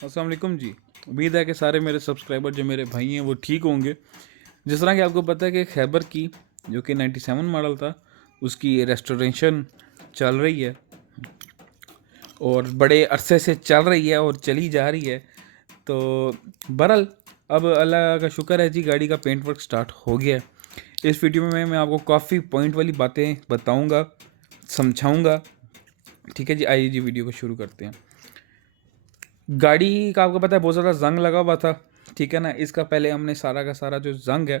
अस्सलाम वालेकुम जी। उम्मीद है कि सारे मेरे सब्सक्राइबर जो मेरे भाई हैं वो ठीक होंगे। जिस तरह कि आपको पता है कि खैबर की जो कि 97 मॉडल था उसकी रेस्टोरेशन चल रही है और बड़े अरसे से चल रही है और चली जा रही है। तो बहरहाल अब अल्लाह का शुक्र है जी, गाड़ी का पेंट वर्क स्टार्ट हो गया है। इस वीडियो में मैं आपको काफ़ी पॉइंट वाली बातें बताऊँगा, समझाऊँगा। ठीक है जी, आइए जी वीडियो को शुरू करते हैं। गाड़ी का आपको पता है बहुत ज़्यादा जंग लगा हुआ था, ठीक है ना। इसका पहले हमने सारा का सारा जो जंग है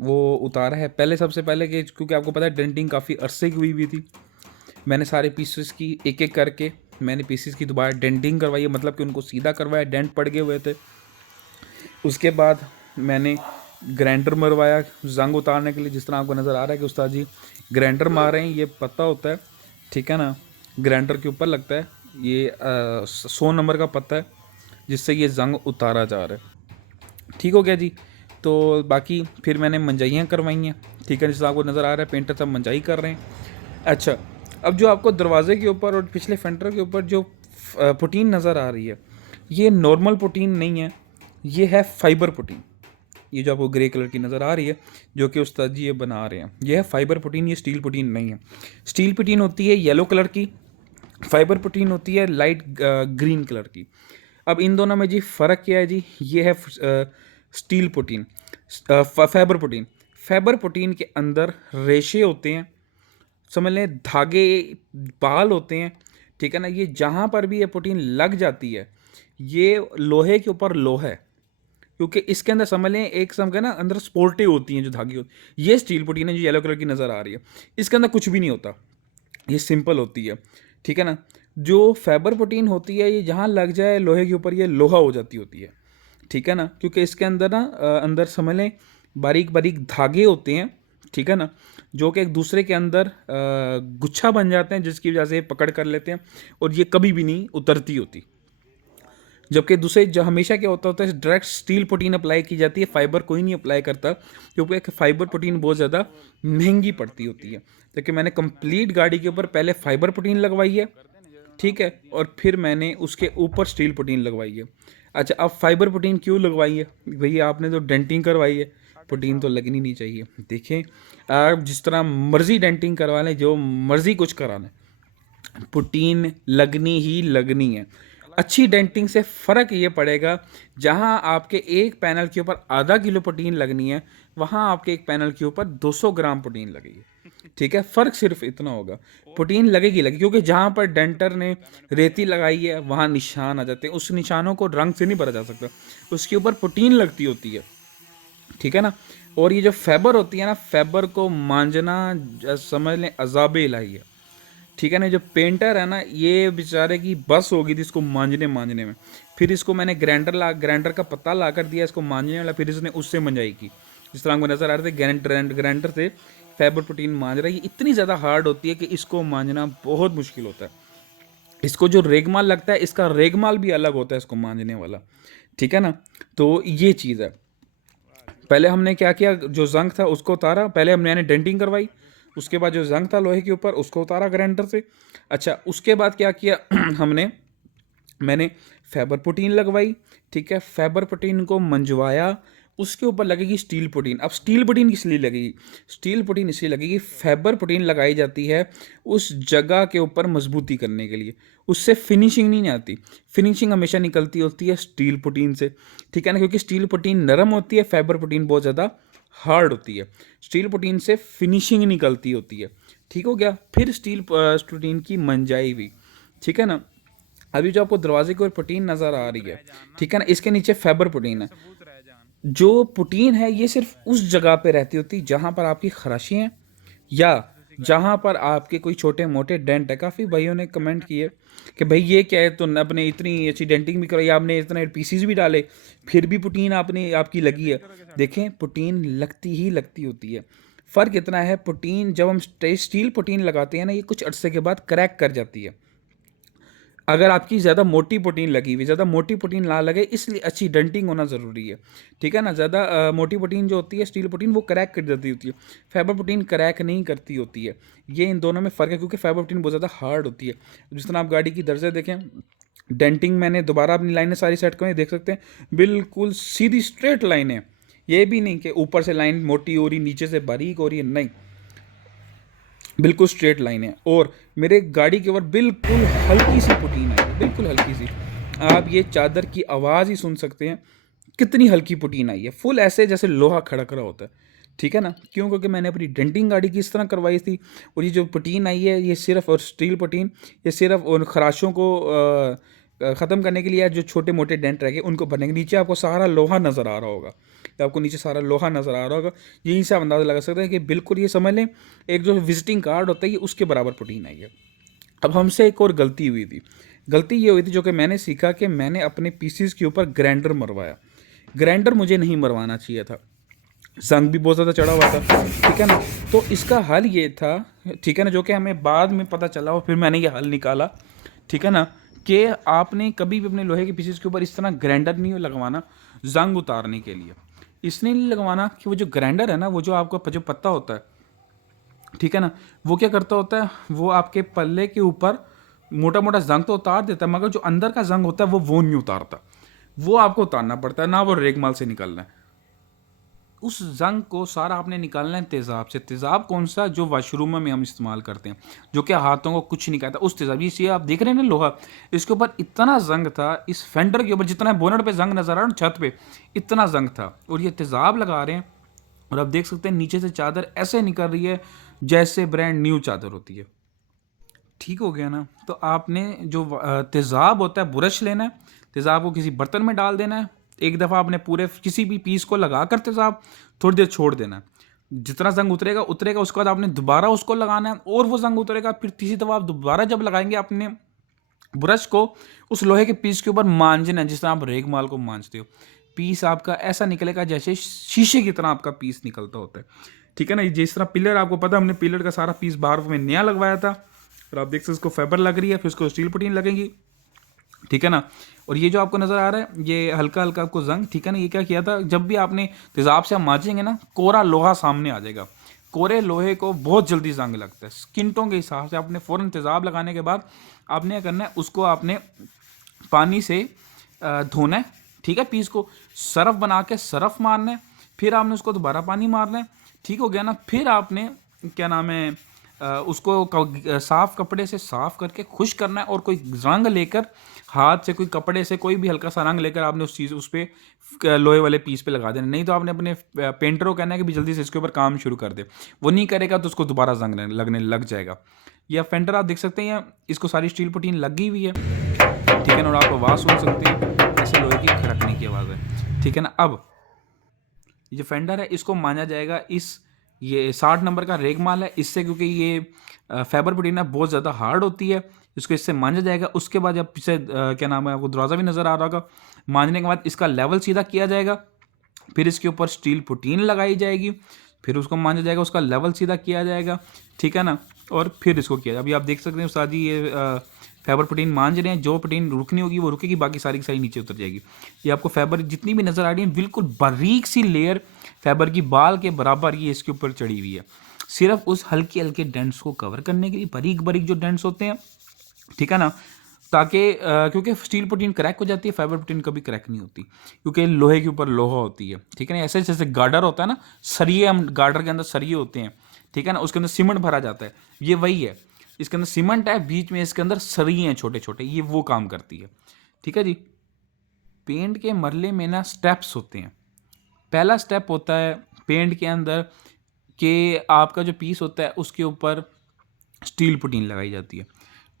वो उतारा है। पहले सबसे पहले कि क्योंकि आपको पता है डेंटिंग काफ़ी अरसे की हुई थी, मैंने सारे पीसेस की एक एक करके मैंने पीसेस की दोबारा डेंटिंग करवाई है, मतलब कि उनको सीधा करवाया, डेंट पड़ गए हुए थे। उसके बाद मैंने ग्राइंडर मरवाया जंग उतारने के लिए। जिस तरह आपको नज़र आ रहा है कि उस्ताद जी ग्राइंडर मार रहे हैं, ये पता होता है, ठीक है ना। ग्राइंडर के ऊपर लगता है ये 100 नंबर का पत्ता है जिससे ये जंग उतारा जा रहा है। ठीक हो गया जी। तो बाकी फिर मैंने मंजाइयाँ करवाई हैं, ठीक है। जिस आपको नज़र आ रहा है पेंटर सब मंजाई कर रहे हैं। अच्छा, अब जो आपको दरवाजे के ऊपर और पिछले फेंटर के ऊपर जो पुटीन नज़र आ रही है, ये नॉर्मल पुटीन नहीं है, ये है फाइबर पुटीन। ये जो आपको ग्रे कलर की नज़र आ रही है जो कि उस्ताद जी ये बना रहे हैं, ये है फाइबर पुटीन, ये स्टील पुटीन नहीं है। स्टील पुटीन होती है येलो कलर की, फाइबर प्रोटीन होती है लाइट ग्रीन कलर की। अब इन दोनों में जी फ़र्क क्या है जी, ये है steel protein, fibre protein. Fibre protein के अंदर रेशे होते हैं, समझ लें धागे, बाल होते हैं, ठीक है ना। ये जहाँ पर भी ये प्रोटीन लग जाती है, ये लोहे के ऊपर लोहा है, क्योंकि इसके अंदर समझ लें एक किस्म के ना अंदर स्पोर्टें होती हैं जो धागे होती। ये स्टील प्रोटीन है जो येलो कलर की नज़र आ रही है, इसके अंदर कुछ भी नहीं होता, ये सिंपल होती है, ठीक है ना। जो फाइबर प्रोटीन होती है ये जहाँ लग जाए लोहे के ऊपर ये लोहा हो जाती होती है, ठीक है ना। क्योंकि इसके अंदर ना अंदर समझ लें बारीक बारीक धागे होते हैं, ठीक है ना, जो कि एक दूसरे के अंदर गुच्छा बन जाते हैं जिसकी वजह से ये पकड़ कर लेते हैं और ये कभी भी नहीं उतरती होती। जबकि दूसरे जो हमेशा क्या होता है डायरेक्ट स्टील प्रोटीन अप्लाई की जाती है, फाइबर कोई नहीं अप्लाई करता क्योंकि एक फाइबर प्रोटीन बहुत ज़्यादा महंगी पड़ती होती है। क्योंकि मैंने कंप्लीट गाड़ी के ऊपर पहले फाइबर प्रोटीन लगवाई है, ठीक है, और फिर मैंने उसके ऊपर स्टील प्रोटीन लगवाई है। अच्छा, अब फाइबर प्रोटीन क्यों लगवाई है भैया? आपने तो डेंटिंग करवाई है, प्रोटीन तो लगनी नहीं चाहिए। देखें, आप जिस तरह मर्जी डेंटिंग करवा लें, जो मर्जी कुछ करा लें, प्रोटीन लगनी ही लगनी है। अच्छी डेंटिंग से फ़र्क ये पड़ेगा, जहां आपके एक पैनल के ऊपर आधा किलो प्रोटीन लगनी है वहां आपके एक पैनल के ऊपर 200 ग्राम प्रोटीन लगेगी, ठीक है। फ़र्क सिर्फ इतना होगा, प्रोटीन लगेगी, क्योंकि जहां पर डेंटर ने रेती लगाई है वहां निशान आ जाते हैं, उस निशानों को रंग से नहीं भरा जा सकता, उसके ऊपर प्रोटीन लगती होती है, ठीक है ना। और ये जो फैबर होती है ना, फैबर को मांजना समझ लें अजाब इलाही है, ठीक है ना। जो पेंटर है ना, ये बेचारे की बस होगी थी इसको मांजने मांजने में। फिर इसको मैंने ग्राइंडर का पत्ता ला कर दिया इसको मांजने वाला, फिर इसने उससे मंजाई की। जिस तरह हमको नज़र आ रहे थे ग्राइंडर से फैबर प्रोटीन मांज रहा है। ये इतनी ज़्यादा हार्ड होती है कि इसको मांजना बहुत मुश्किल होता है। इसको जो रेगमाल लगता है, इसका रेगमाल भी अलग होता है इसको मांजने वाला, ठीक है ना। तो ये चीज़ है। पहले हमने क्या किया, जो जंग था उसको उतारा, पहले हमने डेंटिंग करवाई, उसके बाद जो जंग था लोहे के ऊपर उसको उतारा ग्राइंडर से। अच्छा, उसके बाद क्या किया हमने मैंने फैबर प्रोटीन लगवाई, ठीक है। फैबर प्रोटीन को मंजवाया, उसके ऊपर लगेगी स्टील प्रोटीन। अब स्टील प्रोटीन किस लिए लगेगी? स्टील प्रोटीन इसलिए लगेगी, फैबर प्रोटीन लगाई जाती है उस जगह के ऊपर मजबूती करने के लिए, उससे फिनिशिंग नहीं आती। फिनिशिंग हमेशा निकलती होती है स्टील प्रोटीन से, ठीक है ना, क्योंकि स्टील प्रोटीन नरम होती है, फैबर प्रोटीन बहुत ज़्यादा हार्ड होती है। स्टील प्रोटीन से फिनिशिंग निकलती होती है, ठीक हो गया। फिर स्टील प्रोटीन की मंजाई भी, ठीक है ना। अभी जो आपको दरवाजे की ओर प्रोटीन नज़र आ रही है, ठीक है ना, इसके नीचे फैबर प्रोटीन है। जो प्रोटीन है ये सिर्फ उस जगह पे रहती होती है जहाँ पर आपकी खराशी हैं या जहाँ पर आपके कोई छोटे मोटे डेंट है। काफ़ी भाइयों ने कमेंट किए कि भाई ये क्या है, तो आपने इतनी अच्छी डेंटिंग भी कराई, आपने इतने पीसीज भी डाले, फिर भी प्रोटीन आपने आपकी लगी है। देखें, प्रोटीन लगती ही लगती होती है। फ़र्क इतना है, प्रोटीन जब हम स्टील प्रोटीन लगाते हैं ना, ये कुछ अरसे के बाद क्रैक कर जाती है। अगर आपकी ज़्यादा मोटी प्रोटीन लगी हुई, ज़्यादा मोटी प्रोटीन ना लगे, इसलिए अच्छी डंटिंग होना ज़रूरी है, ठीक है ना। ज़्यादा मोटी प्रोटीन जो होती है स्टील प्रोटीन, वो क्रैक कर देती होती है, फाइबर प्रोटीन क्रैक नहीं करती होती है। ये इन दोनों में फ़र्क है, क्योंकि फाइबर प्रोटीन बहुत ज़्यादा हार्ड होती है। जिस तरह आप गाड़ी की दर्जे देखें, डेंटिंग मैंने दोबारा अपनी लाइनें सारी सेट करी, देख सकते हैं बिल्कुल सीधी स्ट्रेट लाइन है। ये भी नहीं कि ऊपर से लाइन मोटी हो रही, नीचे से बारीक हो रही है, नहीं, बिल्कुल स्ट्रेट लाइन है। और मेरे गाड़ी के ऊपर बिल्कुल हल्की सी पुटीन आई है, बिल्कुल हल्की सी। आप ये चादर की आवाज़ ही सुन सकते हैं कितनी हल्की पुटीन आई है, फुल ऐसे जैसे लोहा खड़क रहा होता है, ठीक है ना। क्यों? क्योंकि मैंने अपनी डेंटिंग गाड़ी की इस तरह करवाई थी। और ये जो पुटीन आई है ये सिर्फ, और स्टील पुटीन, ये सिर्फ उन खराशों को ख़त्म करने के लिए, जो छोटे मोटे डेंट रह गए उनको भरने के। नीचे आपको सारा लोहा नज़र आ रहा होगा, तो आपको नीचे सारा लोहा नज़र आ रहा होगा, यहीं से आप अंदाज़ा लगा सकते हैं कि बिल्कुल ये समझ लें एक जो विजिटिंग कार्ड होता है ये उसके बराबर पुटीन आई है। अब हमसे एक और गलती हुई थी। गलती ये हुई थी जो कि मैंने सीखा कि मैंने अपने पीसीज के ऊपर ग्राइंडर मरवाया। ग्राइंडर मुझे नहीं मरवाना चाहिए था, जंग भी बहुत ज़्यादा चढ़ा हुआ था, ठीक है ना। तो इसका हल ये था, ठीक है ना, जो कि हमें बाद में पता चला और फिर मैंने ये हल निकाला, ठीक है ना, कि आपने कभी भी अपने लोहे के पीसेस के ऊपर इस तरह ग्राइंडर नहीं लगवाना जंग उतारने के लिए। इसलिए नहीं लगवाना कि वो जो ग्राइंडर है ना, वो जो आपका जो पत्ता होता है, ठीक है ना, वो क्या करता होता है, वो आपके पल्ले के ऊपर मोटा मोटा जंग तो उतार देता है, मगर जो अंदर का जंग होता है वो नहीं उतारता। वो आपको उतारना पड़ता है ना, वो रेगमाल से निकलना है। उस जंग को सारा आपने निकालना है तेज़ाब से। तेज़ाब कौन सा? जो वाशरूम में हम इस्तेमाल करते हैं, जो कि हाथों को कुछ नहीं कहता, उस तेज़ाब। ये आप देख रहे हैं ना लोहा, इसके ऊपर इतना जंग था, इस फेंडर के ऊपर जितना बोनट पे जंग नजर आ रहा है, छत पे इतना जंग था, और ये तेज़ाब लगा रहे हैं। और आप देख सकते हैं नीचे से चादर ऐसे निकल रही है जैसे ब्रांड न्यू चादर होती है। ठीक हो गया ना। तो आपने जो तेज़ाब होता है, बुरश लेना है, तेज़ाब को किसी बर्तन में डाल देना है, एक दफ़ा आपने पूरे किसी भी पीस को लगा कर तेज़ाब थोड़ी देर छोड़ देना है। जितना जंग उतरेगा उतरेगा, उसके बाद आपने दोबारा उसको लगाना है और वो जंग उतरेगा, फिर तीसरी दफ़ा आप दोबारा जब लगाएंगे अपने ब्रश को उस लोहे के पीस के ऊपर मांजना है, जिस तरह आप रेगमाल को मांजते हो। पीस आपका ऐसा निकलेगा जैसे शीशे की तरह आपका पीस निकलता होता है, ठीक है ना। जिस तरह पिलर, आपको पता हमने पिलर का सारा पीस बाहर में नया लगवाया था, और आप देख सकते इसको फाइबर लग रही है, फिर उसको स्टील पुटीन लगेगी, ठीक है ना। और ये जो आपको नज़र आ रहा है ये हल्का हल्का आपको जंग, ठीक है ना। ये क्या किया था, जब भी आपने तेज़ाब से आप मांजेंगे ना, कोरा लोहा सामने आ जाएगा। कोरे लोहे को बहुत जल्दी जंग लगता है। स्किंटों के हिसाब से आपने फ़ौरन तेज़ाब लगाने के बाद आपने क्या करना है, उसको आपने पानी से धोना है, ठीक है। पीस को सरफ बना के सरफ मारना है, फिर आपने उसको दोबारा पानी मारना है, ठीक हो गया ना। फिर आपने क्या नाम है, उसको साफ कपड़े से साफ करके खुश करना है, और कोई रंग लेकर हाथ से, कोई कपड़े से कोई भी हल्का सा रंग लेकर आपने उस पर लोहे वाले पीस पे लगा देना। नहीं तो आपने अपने पेंटर को कहना है कि भी जल्दी से इसके ऊपर काम शुरू कर दे, वो नहीं करेगा तो उसको दोबारा जंग लगने लग जाएगा। यह फेंडर आप देख सकते हैं, इसको सारी स्टील पुटीन लगी हुई है, ठीक है ना। और आप आवाज़ सुन सकते हैं ऐसे लोहे की खड़कने की आवाज़ है, ठीक है ना। अब ये जो फेंडर है इसको माना जाएगा, ये 60 नंबर का रेगमाल है इससे, क्योंकि ये फाइबर पुटीन है बहुत ज़्यादा हार्ड होती है, इसको इससे मांझा जाएगा। उसके बाद जब पीछे क्या नाम है, आपको दरवाज़ा भी नज़र आ रहा होगा, मांझने के बाद इसका लेवल सीधा किया जाएगा, फिर इसके ऊपर स्टील पुटीन लगाई जाएगी, फिर उसको मांझा जाएगा, उसका लेवल सीधा किया जाएगा, ठीक है ना। और फिर इसको किया जाए। अभी आप देख सकते हैं उस्ताद जी ये फाइबर पुटीन मांझ रहे हैं, जो पुटीन रुकनी होगी वो रुकेगी, बाकी सारी की सारी नीचे उतर जाएगी। ये आपको फाइबर जितनी भी नज़र आ रही है बिल्कुल बारीक सी लेयर फाइबर की बाल के बराबर ये इसके ऊपर चढ़ी हुई है, सिर्फ उस हल्के हल्के डेंट्स को कवर करने के लिए, बारीक बारीक जो डेंट्स होते हैं, ठीक है ना। ताकि क्योंकि स्टील पुटीन क्रैक हो जाती है, फाइबर पुटीन कभी क्रैक नहीं होती, क्योंकि लोहे के ऊपर लोहा होती है, ठीक है ना। ऐसे जैसे गार्डर होता है ना, सरिये, हम गार्डर के अंदर सरिये होते हैं, ठीक है ना, उसके अंदर सीमेंट भरा जाता है, ये वही है। इसके अंदर सीमेंट है, बीच में इसके अंदर सरिये हैं छोटे छोटे, ये वो काम करती है, ठीक है जी। पेंट के मरले में ना स्टेप्स होते हैं। पहला स्टेप होता है पेंट के अंदर कि आपका जो पीस होता है उसके ऊपर स्टील पुटीन लगाई जाती है।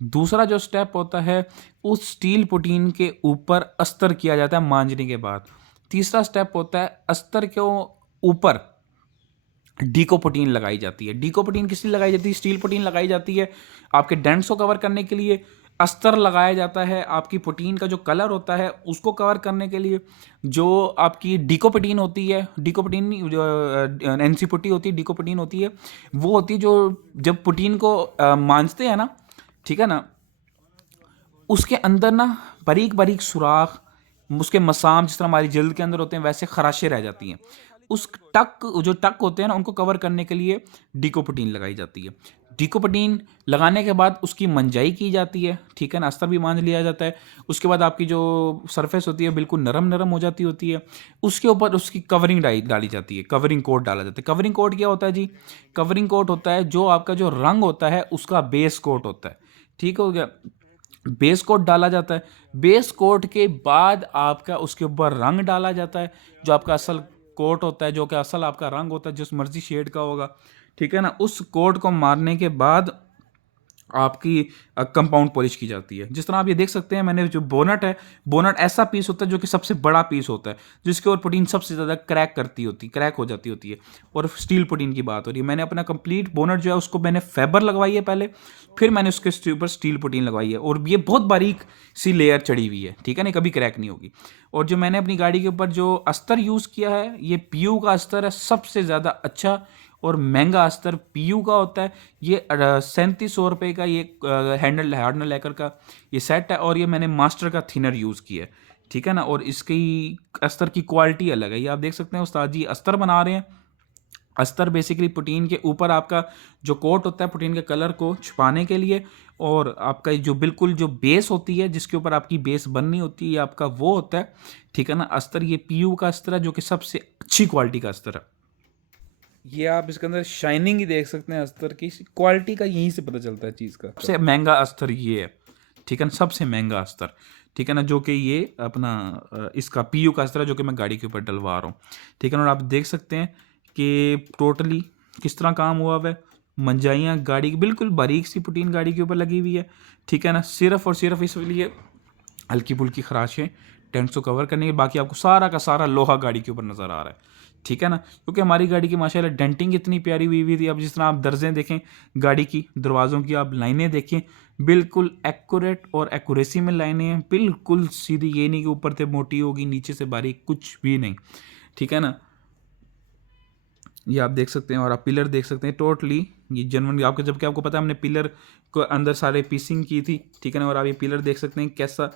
दूसरा जो स्टेप होता है उस स्टील पुटीन के ऊपर अस्तर किया जाता है मांजने के बाद। तीसरा स्टेप होता है अस्तर के ऊपर डीकोपुटीन लगाई जाती है। डीकोपुटीन किस लिए लगाई जाती है? स्टील पुटीन लगाई जाती है आपके डेंट्स को कवर करने के लिए। अस्तर लगाया जाता है आपकी पुटीन का जो कलर होता है उसको कवर करने के लिए। जो आपकी डीकोपुटीन होती है, डीकोपुटीन जो एनसी पुट्टी होती है, डीकोपुटीन होती है, वो होती है जो जब पुटीन को मांजते हैं ना, ठीक है ना, उसके अंदर ना बारीक बारीक सुराख, उसके मसाम जिस तरह हमारी जल्द के अंदर होते हैं वैसे खराशें रह जाती हैं। उस टक, जो टक होते हैं ना, उनको कवर करने के लिए डीकोपुटीन लगाई जाती है। डिकोपटीन लगाने के बाद उसकी मंजाई की जाती है, ठीक है ना, अस्तर भी मांझ लिया जाता है। उसके बाद आपकी जो सरफेस होती है बिल्कुल नरम नरम हो जाती होती है। उसके ऊपर उसकी कवरिंग डाली जाती है, कवरिंग कोट डाला जाता है। कवरिंग कोट क्या होता है जी? कवरिंग कोट होता है जो आपका जो रंग होता है उसका बेस कोट होता है, ठीक हो गया। बेस कोट डाला जाता है। बेस कोट के बाद आपका उसके ऊपर रंग डाला जाता है, जो आपका असल कोट होता है, जो कि असल आपका रंग होता है, जिस मर्जी शेड का होगा, ठीक है ना। उस कोट को मारने के बाद आपकी कंपाउंड पॉलिश की जाती है। जिस तरह आप ये देख सकते हैं, मैंने जो बोनट है, बोनट ऐसा पीस होता है जो कि सबसे बड़ा पीस होता है, जिसके ऊपर प्रोटीन सबसे ज़्यादा क्रैक हो जाती होती है। और स्टील प्रोटीन की बात हो रही है, मैंने अपना कंप्लीट बोनट जो है उसको मैंने फाइबर लगवाई है पहले, फिर मैंने उसके ऊपर स्टील प्रोटीन लगवाई है, और ये बहुत बारीक सी लेयर चढ़ी हुई है, ठीक है ना, कभी क्रैक नहीं होगी। और जो मैंने अपनी गाड़ी के ऊपर जो अस्तर यूज़ किया है, ये पीयू का अस्तर है, सबसे ज़्यादा अच्छा और महंगा अस्तर पीयू का होता है। ये 3700 रुपये का ये हैंडल हार्डनर लेकर का ये सेट है, और ये मैंने मास्टर का थिनर यूज़ किया है, ठीक है ना। और इसकी अस्तर की क्वालिटी अलग है, ये आप देख सकते हैं उस्ताद जी अस्तर बना रहे हैं। अस्तर बेसिकली प्रोटीन के ऊपर आपका जो कोट होता है प्रोटीन के कलर को छुपाने के लिए, और आपका जो बिल्कुल जो बेस होती है जिसके ऊपर आपकी बेस बननी होती है आपका वो होता है, ठीक है ना, अस्तर। ये पीयू का अस्तर है जो कि सबसे अच्छी क्वालिटी का अस्तर है। ये आप इसके अंदर शाइनिंग ही देख सकते हैं अस्तर की क्वालिटी का, यहीं से पता चलता है चीज़ का। सबसे महंगा अस्तर ये है, ठीक है ना, सबसे महंगा अस्तर, ठीक है ना, जो कि ये अपना इसका पीयू का अस्तर है जो कि मैं गाड़ी के ऊपर डलवा रहा हूँ, ठीक है ना। और आप देख सकते हैं कि टोटली किस तरह काम हुआ हुआ है। मंजाइयाँ गाड़ी की बिल्कुल बारीक सी प्रोटीन गाड़ी के ऊपर लगी हुई है, ठीक है ना, सिर्फ और सिर्फ इसलिए हल्की फुल्की खराशें टेंट्स को कवर करने के, बाकी आपको सारा का सारा लोहा गाड़ी के ऊपर नज़र आ रहा है, ठीक है ना। क्योंकि हमारी गाड़ी की माशाल्लाह डेंटिंग इतनी प्यारी हुई हुई थी। अब जिस तरह आप दर्जें देखें गाड़ी की, दरवाज़ों की आप लाइनें देखें, बिल्कुल एक्यूरेट और एक्यूरेसी में लाइनें हैं, बिल्कुल सीधी, ये नहीं कि ऊपर से मोटी होगी नीचे से बारीक, कुछ भी नहीं, ठीक है ना। ये आप देख सकते हैं, और आप पिलर देख सकते हैं टोटली ये जनवन आपको, जबकि आपको पता है हमने पिलर को अंदर सारे पीसिंग की थी, ठीक है ना। और आप ये पिलर देख सकते हैं कैसा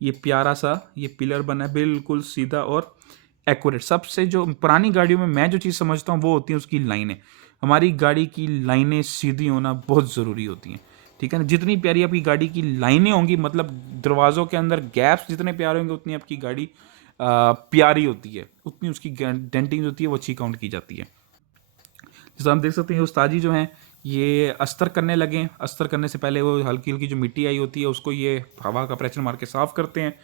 ये प्यारा सा ये पिलर बना है, बिल्कुल सीधा और एक्यूरेट। सबसे जो पुरानी गाड़ियों में मैं जो चीज़ समझता हूँ वो होती है उसकी लाइनें। हमारी गाड़ी की लाइनें सीधी होना बहुत ज़रूरी होती हैं, ठीक है ना। जितनी प्यारी आपकी गाड़ी की लाइनें होंगी, मतलब दरवाज़ों के अंदर गैप्स जितने प्यारे होंगे, उतनी आपकी गाड़ी प्यारी होती है, उतनी उसकी डेंटिंग होती है वो अच्छी काउंट की जाती है। जैसे हम देख सकते हैं उस्ताद जी जो हैं ये अस्तर करने लगे। अस्तर करने से पहले वो हल्की हल्की जो मिट्टी आई होती है उसको ये हवा का प्रेशर मार के साफ़ करते हैं,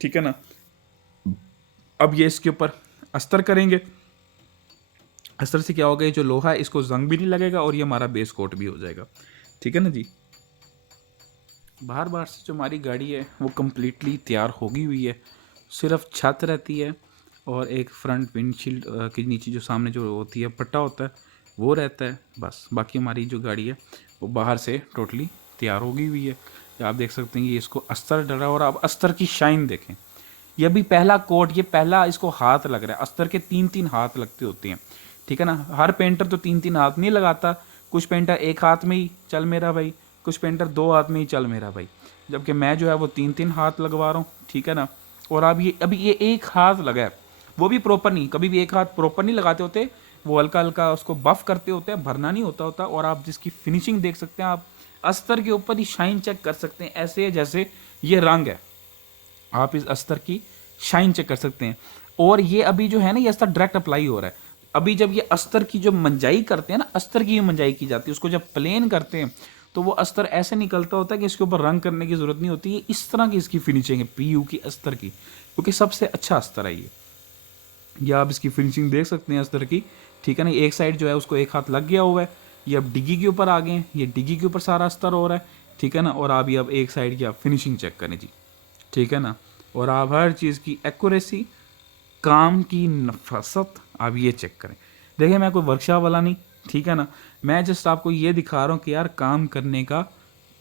ठीक है ना। अब ये इसके ऊपर अस्तर करेंगे। अस्तर से क्या होगा, ये जो लोहा है इसको जंग भी नहीं लगेगा और ये हमारा बेस कोट भी हो जाएगा, ठीक है ना जी। बाहर बाहर से जो हमारी गाड़ी है वो कम्प्लीटली तैयार होगी हुई है, सिर्फ छत रहती है और एक फ्रंट विंडशील्ड के नीचे जो सामने जो होती है पट्टा होता है वो रहता है, बस। बाकी हमारी जो गाड़ी है वो बाहर से टोटली तैयार होगी हुई है। आप देख सकते हैं ये इसको अस्तर डला, और आप अस्तर की शाइन देखें, ये भी पहला कोट, ये पहला इसको हाथ लग रहा है। अस्तर के 3-3 हाथ लगते होते हैं, ठीक है ना। हर पेंटर तो 3-3 हाथ नहीं लगाता, कुछ पेंटर एक हाथ में ही चल मेरा भाई, कुछ पेंटर 2 हाथ में ही चल मेरा भाई, जबकि मैं जो है वो 3-3 हाथ लगवा रहा हूँ, ठीक है ना। और अब ये अभी ये एक हाथ लगा है, वो भी प्रॉपर नहीं, कभी भी एक हाथ प्रॉपर नहीं लगाते होते, वो हल्का हल्का उसको बफ करते होते हैं, भरना नहीं होता। और आप जिसकी फिनिशिंग देख सकते हैं, आप अस्तर के ऊपर ही शाइन चेक कर सकते हैं, ऐसे जैसे ये रंग है, आप इस अस्तर की शाइन चेक कर सकते हैं। और ये अभी जो है ना ये अस्तर डायरेक्ट अप्लाई हो रहा है। अभी जब ये अस्तर की जो मंजाई करते हैं ना, अस्तर की मंजाई की जाती है, उसको जब प्लेन करते हैं तो वो अस्तर ऐसे निकलता होता है कि इसके ऊपर रंग करने की जरूरत नहीं होती है। इस तरह की इसकी फिनिशिंग है पीयू की अस्तर की, क्योंकि सबसे अच्छा अस्तर है ये आप इसकी फिनिशिंग देख सकते हैं अस्तर की, ठीक है ना। एक साइड जो है उसको एक हाथ लग गया हुआ है, ये अब डिग्गी के ऊपर आ गए हैं, ये डिग्गी के ऊपर सारा अस्तर हो रहा है, ठीक है ना। और आप ये अब एक साइड की आप फिनिशिंग चेक करें जी, ठीक है ना। और आप हर चीज़ की एक्यूरेसी, काम की नफासत आप ये चेक करें। देखिए मैं कोई वर्कशॉप वाला नहीं, ठीक है ना, मैं जस्ट आपको ये दिखा रहा हूँ कि यार काम करने का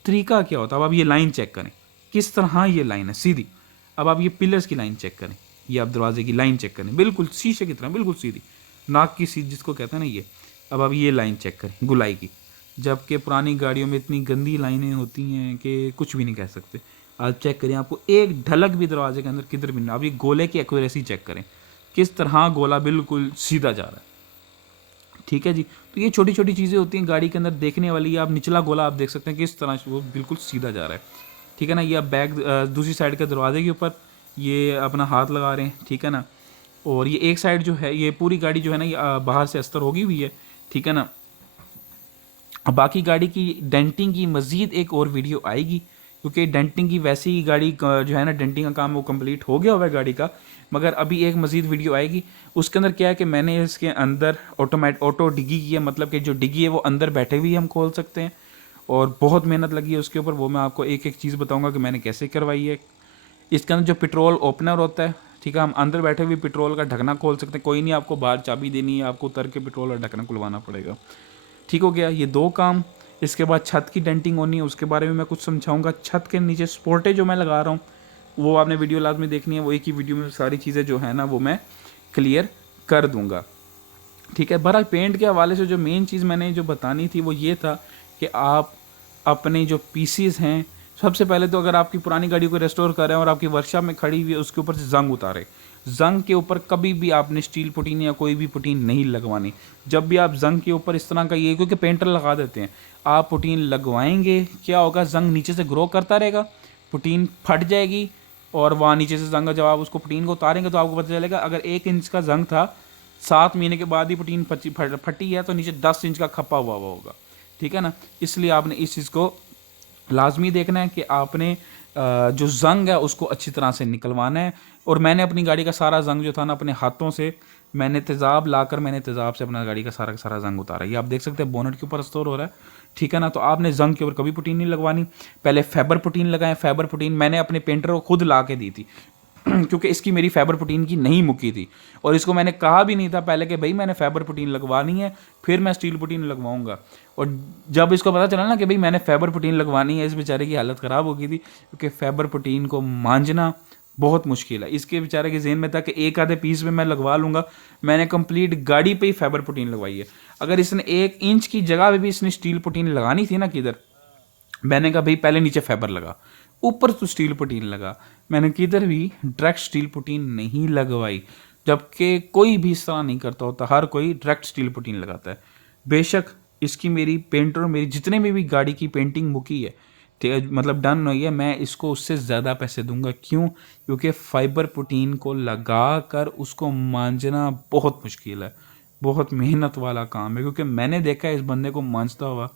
तरीका क्या होता है। अब आप ये लाइन चेक करें किस तरह ये लाइन है सीधी। अब आप ये पिलर्स की लाइन चेक करें, ये आप दरवाजे की लाइन चेक करें, बिल्कुल शीशे की तरह बिल्कुल सीधी, नाक की सीधी जिसको कहते हैं ना ये। अब आप ये लाइन चेक करें गुलाई की, जबकि पुरानी गाड़ियों में इतनी गंदी लाइनें होती हैं कि कुछ भी नहीं कह सकते। आप चेक करें, आपको एक ढलक भी दरवाजे के अंदर किधर भी नहीं। आप ये गोले की एक्यूरेसी चेक करें, किस तरह गोला बिल्कुल सीधा जा रहा है, ठीक है जी। तो ये छोटी छोटी चीज़ें होती हैं गाड़ी के अंदर देखने वाली। आप निचला गोला आप देख सकते हैं किस तरह से वो बिल्कुल सीधा जा रहा है, ठीक है ना। ये आप बैग दूसरी साइड के दरवाजे के ऊपर ये अपना हाथ लगा रहे हैं, ठीक है ना। और ये एक साइड जो है, ये पूरी गाड़ी जो है ना, ये बाहर से अस्तर होगी हुई है, ठीक है ना। अब बाकी गाड़ी की डेंटिंग की मज़ीद एक और वीडियो आएगी, क्योंकि डेंटिंग की वैसे ही गाड़ी जो है ना, डेंटिंग का काम वो कंप्लीट हो गया हुआ है गाड़ी का, मगर अभी एक मज़ीद वीडियो आएगी। उसके अंदर क्या है कि मैंने इसके अंदर ऑटो डिग्गी की है, मतलब कि जो डिग्गी है वो अंदर बैठे हुए हम खोल सकते हैं, और बहुत मेहनत लगी है उसके ऊपर। वो मैं आपको एक एक चीज़ बताऊँगा कि मैंने कैसे करवाई है। इसके अंदर जो पेट्रोल ओपनर होता है, ठीक है, हम अंदर बैठे हुए पेट्रोल का ढकना खोल सकते हैं। कोई नहीं, आपको बाहर चाबी देनी है, आपको उतर के पेट्रोल का ढकना खुलवाना पड़ेगा। ठीक हो गया ये दो काम। इसके बाद छत की डेंटिंग होनी है, उसके बारे में मैं कुछ समझाऊंगा। छत के नीचे स्पोर्टे जो मैं लगा रहा हूँ वो आपने वीडियो लाजमी देखनी है, वो एक ही वीडियो में सारी चीज़ें जो है ना वो मैं क्लियर कर दूंगा, ठीक है। बहरहाल पेंट के हवाले से जो मेन चीज़ मैंने जो बतानी थी वो ये था कि आप अपने जो पीसीज हैं, सबसे पहले तो अगर आपकी पुरानी गाड़ी को रेस्टोर कर रहे हैं और आपकी वर्कशॉप में खड़ी हुई है, उसके ऊपर से जंग उतारे। जंग के ऊपर कभी भी आपने स्टील पुटीन या कोई भी पुटीन नहीं लगवानी। जब भी आप जंग के ऊपर इस तरह का, ये क्योंकि पेंटर लगा देते हैं, आप पुटीन लगवाएंगे क्या होगा, जंग नीचे से ग्रो करता रहेगा, पुटीन फट जाएगी, और वहाँ नीचे से जंग, जब आप उसको पुटीन को उतारेंगे तो आपको पता चलेगा अगर 1 इंच का जंग था, 7 महीने के बाद ही पुटीन फटी है, तो नीचे 10 इंच का खपा हुआ होगा, ठीक है ना। इसलिए आपने इस चीज़ को लाजमी देखना है कि आपने जो जंग है उसको अच्छी तरह से निकलवाना है। और मैंने अपनी गाड़ी का सारा जंग जो था ना, अपने हाथों से मैंने तेज़ाब लाकर, मैंने तेज़ाब से अपना गाड़ी का सारा जंग उतारा। ये आप देख सकते हैं बोनट के ऊपर स्टोर हो रहा है, ठीक है ना। तो आपने जंग के ऊपर कभी पुटीन नहीं लगवानी, पहले फैबर पुटीन लगाएं। फैबर पुटीन मैंने अपने पेंटर को खुद ला के दी थी क्योंकि इसकी मेरी फैबर पुटीन की नहीं मुक्की थी, और इसको मैंने कहा भी नहीं था पहले कि भाई मैंने फैबर पुटीन लगवानी है, फिर मैं स्टील पुटीन लगवाऊंगा। और जब इसको पता चला ना कि भाई मैंने फैबर पुटीन लगवानी है, इस बेचारे की हालत ख़राब हो गई थी, क्योंकि फैबर पुटीन को मांझना बहुत मुश्किल है। इसके बेचारे के जेहन में था कि एक आधे पीस में मैं लगवा लूँगा। मैंने कंप्लीट गाड़ी पे ही फैबर पुटीन लगवाई है। अगर इसने 1 इंच की जगह पे भी इसने स्टील पुटीन लगानी थी ना किधर, मैंने कहा भाई पहले नीचे फैबर लगा, ऊपर तो स्टील पुटीन लगा। मैंने किधर भी डायरेक्ट स्टील पुटीन नहीं लगवाई, जबकि कोई भी इस तरह नहीं करता होता, हर कोई डायरेक्ट स्टील पुटीन लगाता है। बेशक इसकी मेरी पेंटर, मेरी जितने में भी गाड़ी की पेंटिंग मुकी है, मतलब डन हुई है, मैं इसको उससे ज़्यादा पैसे दूंगा। क्यों? क्योंकि फाइबर पुटीन को लगा कर उसको मांझना बहुत मुश्किल है, बहुत मेहनत वाला काम है। क्योंकि मैंने देखा है इस बंदे को मांझता हुआ,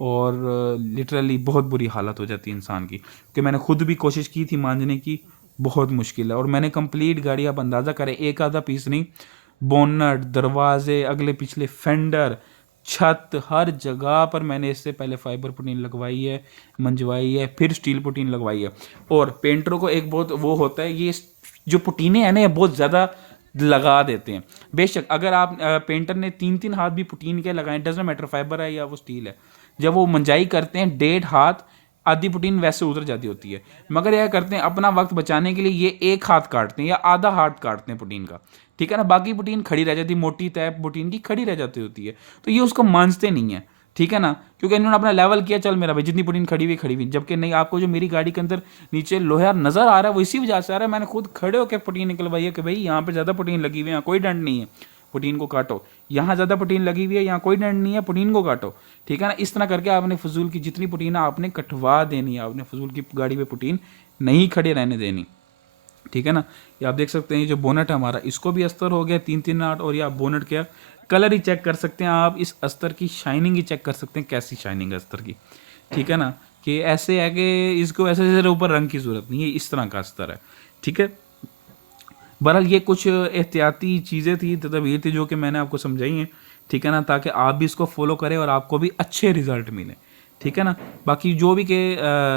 और लिटरली बहुत बुरी हालत हो जाती है इंसान की, कि मैंने खुद भी कोशिश की थी मांझने की, बहुत मुश्किल है। और मैंने कंप्लीट गाड़ी, आप अंदाज़ा करें, एक आधा पीस नहीं, बोनट, दरवाजे, अगले पिछले फेंडर, छत, हर जगह पर मैंने इससे पहले फाइबर पुटीन लगवाई है, मंजवाई है, फिर स्टील पुटीन लगवाई है। और पेंटरों को एक बहुत वो होता है, ये जो पुटीने हैं ना ये बहुत ज़्यादा लगा देते हैं। बेशक अगर आप पेंटर ने 3-3 हाथ भी पुटीन के लगाए, डजंट मैटर फाइबर है या वो स्टील है, जब वो मंजाई करते हैं 1.5 हाथ, आधी पुटीन वैसे उतर जाती होती है। मगर यह करते हैं अपना वक्त बचाने के लिए, ये 1 हाथ काटते हैं या आधा हाथ काटते हैं पुटीन का, ठीक है ना। बाकी पुटीन खड़ी रह जाती है, मोटी तय पुटीन की खड़ी रह जाती होती है, तो ये उसको मांझते नहीं है, ठीक है ना। क्योंकि इन्होंने अपना लेवल किया, चल मेरा भाई जितनी पुटीन खड़ी हुई खड़ी हुई। जबकि नहीं, आपको जो मेरी गाड़ी के अंदर नीचे लोहा नजर आ रहा है वो इसी वजह से आ रहा है, मैंने खुद खड़े होकर पुटीन निकलवाई है कि भाई यहाँ पे ज़्यादा पुटीन लगी हुई है, कोई डंड नहीं है, पुटीन को काटो। यहाँ ज़्यादा पुटीन लगी हुई है, यहाँ कोई डंड नहीं है, पुटीन को काटो, ठीक है ना। इस तरह करके आपने फजूल की जितनी पुटीन है आपने कटवा देनी है, आपने फजूल की गाड़ी पे पुटीन नहीं खड़े रहने देनी, ठीक है ना। ये आप देख सकते हैं, ये जो बोनट है हमारा, इसको भी अस्तर हो गया 3-3 आठ, और ये आप बोनट क्या कलर ही चेक कर सकते हैं आप, इस अस्तर की शाइनिंग ही चेक कर सकते हैं, कैसी शाइनिंग है अस्तर की, ठीक है ना। कि ऐसे है कि इसको ऐसे जैसे ऊपर रंग की जरूरत नहीं है, इस तरह का अस्तर है, ठीक है। बहरहाल ये कुछ एहतियाती चीज़ें थी, तदबीर थी जो कि मैंने आपको समझाई हैं, ठीक है ना, ताकि आप भी इसको फॉलो करें और आपको भी अच्छे रिजल्ट मिले, ठीक है ना। बाकी जो भी के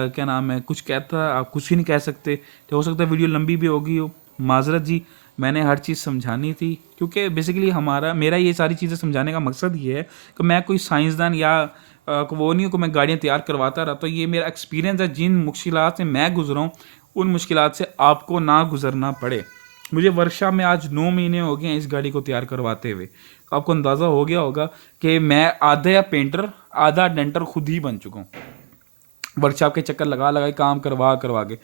क्या नाम है, कुछ कहता आप कुछ ही नहीं कह सकते, तो हो सकता है वीडियो लंबी भी होगी हो, माजरत जी। मैंने हर चीज़ समझानी थी, क्योंकि बेसिकली मेरा ये सारी चीज़ें समझाने का मकसद ये है कि मैं कोई साइंसदान या वो नहीं हूँ कि मैं गाड़ियाँ तैयार करवाता रहता हूँ। ये मेरा एक्सपीरियंस है, जिन मुश्किलात से मैं गुजरा हूँ उन मुश्किलात से आपको ना गुजरना पड़े। मुझे वर्कशॉप में आज 9 महीने हो गए हैं इस गाड़ी को तैयार करवाते हुए। तो आपको अंदाज़ा हो गया होगा कि मैं आधा पेंटर आधा डेंटर खुद ही बन चुका हूँ, वर्कशॉप के चक्कर लगा के काम करवा के।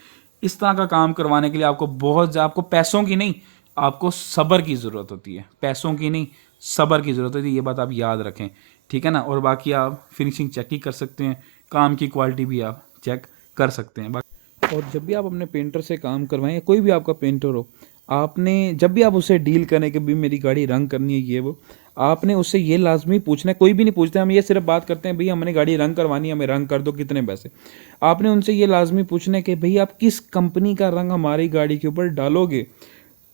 इस तरह का काम करवाने के लिए आपको बहुत ज़्यादा, आपको पैसों की नहीं, आपको सब्र की ज़रूरत होती है, पैसों की नहीं, सब्र की ज़रूरत है, ये बात आप याद रखें, ठीक है ना। और बाकी आप फिनिशिंग चेक ही कर सकते हैं, काम की क्वालिटी भी आप चेक कर सकते हैं। और जब भी आप अपने पेंटर से काम करवाएं या कोई भी आपका पेंटर हो, आपने जब भी आप उससे डील करें कि भी मेरी गाड़ी रंग करनी है ये वो, आपने उससे ये लाजमी पूछना है, कोई भी नहीं पूछते, हम ये सिर्फ बात करते हैं भई हमने गाड़ी रंग करवानी है, हमें रंग कर दो, कितने पैसे। आपने उनसे ये लाजमी पूछना है कि भई आप किस कंपनी का रंग हमारी गाड़ी के ऊपर डालोगे।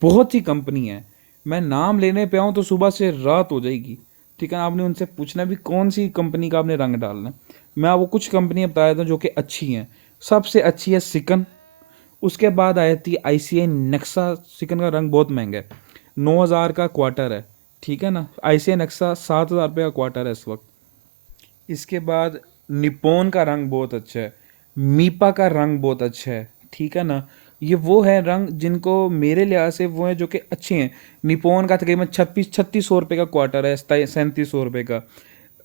बहुत सी कंपनी है, मैं नाम लेने पे आऊँ तो सुबह से रात हो जाएगी, ठीक है ना। आपने उनसे पूछना भी कौन सी कंपनी का आपने रंग डालना है। मैं आपको कुछ कंपनियाँ बता देता हूँ जो कि अच्छी हैं। सबसे अच्छी है सिकन, उसके बाद आई थी ICI नेक्सा। सिकन का रंग बहुत महंगा है, 9,000 का क्वार्टर है, ठीक है ना। ICI नेक्सा 7,000 रुपये का क्वार्टर है इस वक्त। इसके बाद निपोन का रंग बहुत अच्छा है, मीपा का रंग बहुत अच्छा है, ठीक है ना। ये वो है रंग जिनको मेरे लिहाज से वो हैं जो कि अच्छे हैं। निपोन का तकरीबन 3600 रुपये का क्वार्टर है, 3700 रुपये का।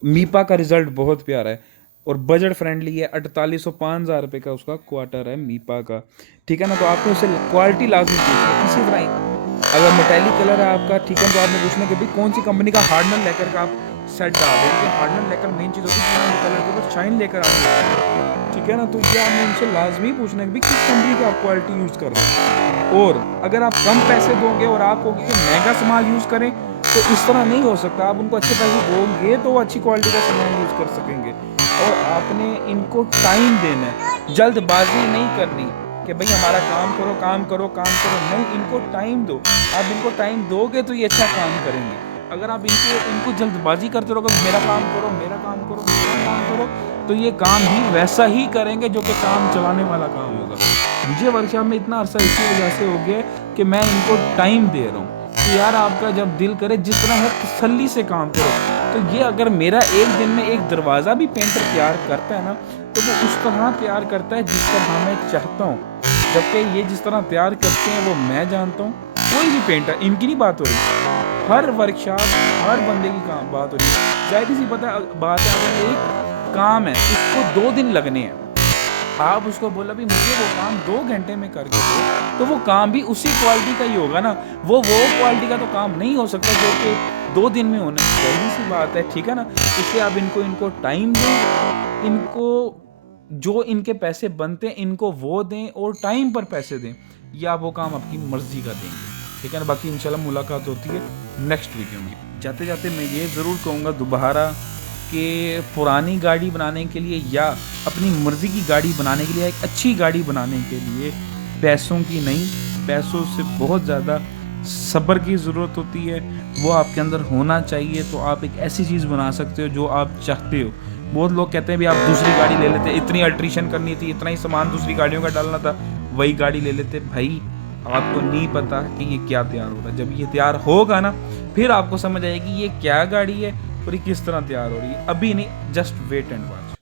मीपा का रिजल्ट बहुत प्यारा है और बजट फ्रेंडली है, 4800 5,000 रुपये का उसका क्वार्टर है मीपा का, ठीक है ना। तो आपने उससे क्वालिटी लाजमी पूछनी है। इसी तरह अगर मेटेलिक कलर है आपका, ठीक है, तो आपने पूछना कि भाई कौन सी कंपनी का हार्डनर लेकर का आप सेट डाल देंगे। हार्डनर लेकर मेन चीज़ होती है कलर के ऊपर शाइन लेकर आनी होती है, ठीक है ना। तो ये आपने उनसे लाजमी पूछना है कि किस कंपनी की आप क्वालिटी यूज़ कर रहे हैं। और अगर आप कम पैसे दोगे और आप कहोगे कि महंगा सामान यूज़ करें, तो इस तरह नहीं हो सकता। आप उनको अच्छे पैसे दोगे तो वो अच्छी क्वालिटी का सामान यूज़ कर सकेंगे। और आपने इनको टाइम देना है, जल्दबाजी नहीं करनी कि भाई हमारा काम करो काम करो काम करो, नहीं, इनको टाइम दो। आप इनको टाइम दोगे तो ये अच्छा काम करेंगे। अगर आप इनको जल्दबाजी करते रहोगे, मेरा काम करो मेरा काम करो मेरा काम करो, तो ये काम भी वैसा ही करेंगे जो कि काम चलाने वाला काम होगा। मुझे वर्कशॉप में इतना अरसा इसी वजह से हो गया कि मैं इनको टाइम दे रहा हूँ कि यार आपका जब दिल करे जिस तरह है तसल्ली से काम करो। तो ये अगर मेरा एक दिन में एक दरवाज़ा भी पेंटर तैयार करता है ना, तो वो उस तरह तैयार करता है जिस तरह मैं चाहता हूँ, जबकि ये जिस तरह तैयार करते हैं वो मैं जानता हूँ। कोई भी पेंटर, इनकी नहीं बात हो रही, हर वर्कशॉप हर बंदे की काम बात हो रही है। जाहिर सी बात है, अगर एक काम है उसको 2 दिन लगने हैं, आप उसको बोला भी मुझे वो काम 2 घंटे में करके दो, तो वो काम भी उसी क्वालिटी का ही होगा ना। वो क्वालिटी का तो काम नहीं हो सकता जो कि 2 दिन में होना। सही सी बात है, ठीक है ना। इसलिए आप इनको टाइम दें, इनको जो इनके पैसे बनते हैं इनको वो दें और टाइम पर पैसे दें, या वो काम आपकी मर्जी का देंगे, ठीक है ना। बाकी इंशाल्लाह मुलाकात होती है नेक्स्ट वीडियो में। जाते जाते मैं ये ज़रूर कहूँगा दोबारा कि पुरानी गाड़ी बनाने के लिए या अपनी मर्ज़ी की गाड़ी बनाने के लिए, एक अच्छी गाड़ी बनाने के लिए पैसों की नहीं, पैसों से बहुत ज़्यादा सब्र की ज़रूरत होती है। वो आपके अंदर होना चाहिए, तो आप एक ऐसी चीज़ बना सकते हो जो आप चाहते हो। बहुत लोग कहते हैं भी आप दूसरी गाड़ी ले लेते, इतनी अल्ट्रेशन करनी थी, इतना ही सामान दूसरी गाड़ियों का डालना था, वही गाड़ी ले लेते। भाई आपको नहीं पता कि ये क्या तैयार हो रहा है। जब ये तैयार होगा ना, फिर आपको समझ आएगी ये क्या गाड़ी है और ये किस तरह तैयार हो रही है। अभी नहीं, जस्ट वेट एंड वॉच।